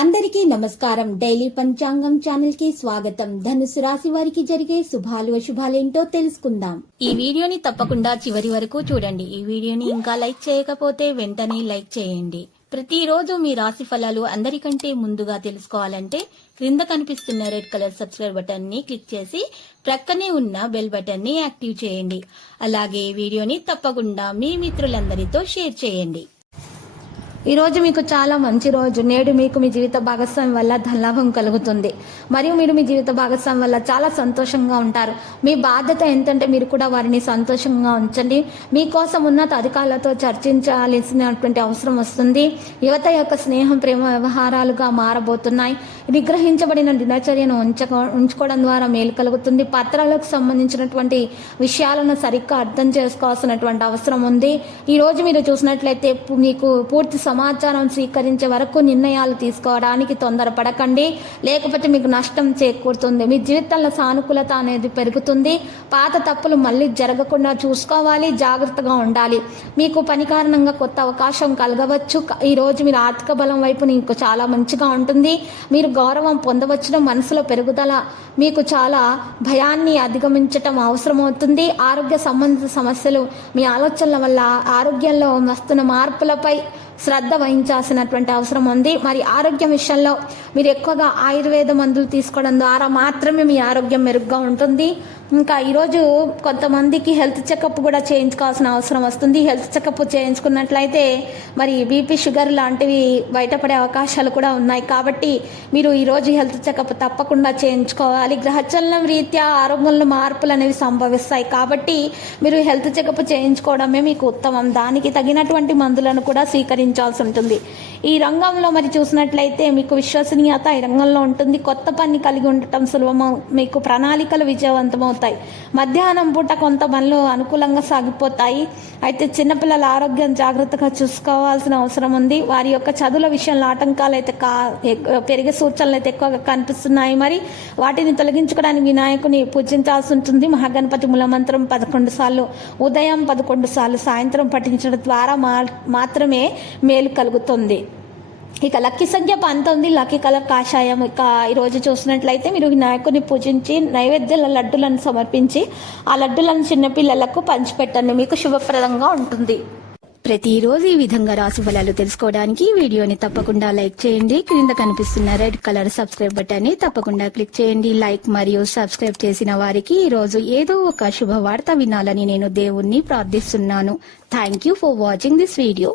అందరికీ నమస్కారం. డైలీ పంచాంగం ఛానల్ కి స్వాగతం. ధనుసు రాశి వారికి జరిగే శుభాలు అశుభాలేంటో తెలుసుకుందాం. ఈ వీడియోని తప్పకుండా చివరి వరకు చూడండి. ఈ వీడియోని ఇంకా లైక్ చేయకపోతే వెంటనే లైక్ చేయండి. ప్రతిరోజు మీ రాశి ఫలాలు అందరికంటే ముందుగా తెలుసుకోవాలంటే క్రింద కనిపిస్తున్న రెడ్ కలర్ సబ్స్క్రైబ్ బటన్ ని క్లిక్ చేసి ప్రక్కనే ఉన్న బెల్ బటన్ ని యాక్టివ్ చేయండి. అలాగే వీడియోని తప్పకుండా మీ మిత్రులందరితో షేర్ చేయండి. ఈ రోజు మీకు చాలా మంచి రోజు. నేడు మీకు మీ జీవిత భాగస్వామి వల్ల ధనలాభం కలుగుతుంది మరియు మీరు మీ జీవిత భాగస్వామి వల్ల చాలా సంతోషంగా ఉంటారు. మీ బాధ్యత ఏంటంటే మీరు కూడా వారిని సంతోషంగా ఉంచండి. మీకోసం ఉన్నత అధికారులతో చర్చించాల్సినటువంటి అవసరం వస్తుంది. యువత యొక్క స్నేహం ప్రేమ వ్యవహారాలుగా మారబోతున్నాయి. నిగ్రహించబడిన దినచర్యను ఉంచుకోవడం ద్వారా మేలు కలుగుతుంది. పత్రాలకు సంబంధించినటువంటి విషయాలను సరిగ్గా అర్థం చేసుకోవాల్సినటువంటి అవసరం ఉంది. ఈ రోజు మీరు చూసినట్లయితే మీకు పూర్తి సమాచారం స్వీకరించే వరకు నిర్ణయాలు తీసుకోవడానికి తొందరపడకండి, లేకపోతే మీకు నష్టం చేకూరుతుంది. మీ జీవితంలో సానుకూలత అనేది పెరుగుతుంది. పాత తప్పులు మళ్ళీ జరగకుండా చూసుకోవాలి, జాగ్రత్తగా ఉండాలి. మీకు పని కారణంగా కొత్త అవకాశం కలగవచ్చు. ఈ రోజు మీరు ఆర్థిక బలం వైపు మీకు చాలా మంచిగా ఉంటుంది. మీరు గౌరవం పొందవచ్చును. మనసులో పెరుగుదల మీకు చాలా భయాన్ని అధిగమించటం అవసరమవుతుంది. ఆరోగ్య సంబంధిత సమస్యలు మీ ఆలోచనల వల్ల ఆరోగ్యంలో వస్తున్న మార్పులపై శ్రద్ధ వహించాల్సినటువంటి అవసరం ఉంది. మరి ఆరోగ్యం విషయంలో మీరు ఎక్కువగా ఆయుర్వేద మందులు తీసుకోవడం ద్వారా మాత్రమే మీ ఆరోగ్యం మెరుగ్గా ఉంటుంది. ఇంకా ఈరోజు కొంతమందికి హెల్త్ చెకప్ కూడా చేయించుకోవాల్సిన అవసరం వస్తుంది. హెల్త్ చెకప్ చేయించుకున్నట్లయితే మరి బీపీ షుగర్ లాంటివి బయటపడే అవకాశాలు కూడా ఉన్నాయి. కాబట్టి మీరు ఈరోజు హెల్త్ చెకప్ తప్పకుండా చేయించుకోవాలి. గ్రహచలనం రీత్యా ఆరోగ్యంలో మార్పులు అనేవి సంభవిస్తాయి. కాబట్టి మీరు హెల్త్ చెకప్ చేయించుకోవడమే మీకు ఉత్తమం. దానికి తగినటువంటి మందులను కూడా స్వీకరించాల్సి ఉంటుంది. ఈ రంగంలో మరి చూసినట్లయితే మీకు విశ్వసనీయత ఈ రంగంలో ఉంటుంది. కొత్త పని కలిగి ఉండటం సులభం. మీకు ప్రణాళికలు విజయవంతమవుతాయి. మధ్యాహ్నం పూట కొంత పనులు అనుకూలంగా సాగిపోతాయి. అయితే చిన్నపిల్లల ఆరోగ్యం జాగ్రత్తగా చూసుకోవాల్సిన అవసరం ఉంది. వారి యొక్క చదువుల విషయంలో ఆటంకాలు అయితే పెరిగే సూచనలు అయితే ఎక్కువగా కనిపిస్తున్నాయి. మరి వాటిని తొలగించుకోవడానికి వినాయకుని పూజించాల్సి ఉంటుంది. మహాగణపతి మూలమంత్రం 11 సార్లు ఉదయం, 11 సార్లు సాయంత్రం పఠించడం ద్వారా మాత్రమే మేలు కలుగుతుంది. ఇక లక్కీ సంఖ్య 19, లక్కీ కలర్ కాషాయం. ఇక ఈరోజు చూసినట్లయితే మీరు వినాయకుని పూజించి నైవేద్యాల లడ్డులను సమర్పించి ఆ లడ్డులను చిన్నపిల్లలకు పంచిపెట్టండి. మీకు శుభప్రదంగా ఉంటుంది. ప్రతిరోజు ఈ విధంగా రాశి ఫలాలు తెలుసుకోవడానికి వీడియోని తప్పకుండా లైక్ చేయండి. క్రింద కనిపిస్తున్న రెడ్ కలర్ సబ్స్క్రైబ్ బటన్ ని తప్పకుండా క్లిక్ చేయండి. లైక్ మరియు సబ్స్క్రైబ్ చేసిన వారికి ఈ రోజు ఏదో ఒక శుభవార్త వినాలని నేను దేవుణ్ణి ప్రార్థిస్తున్నాను. Thank you for watching this video.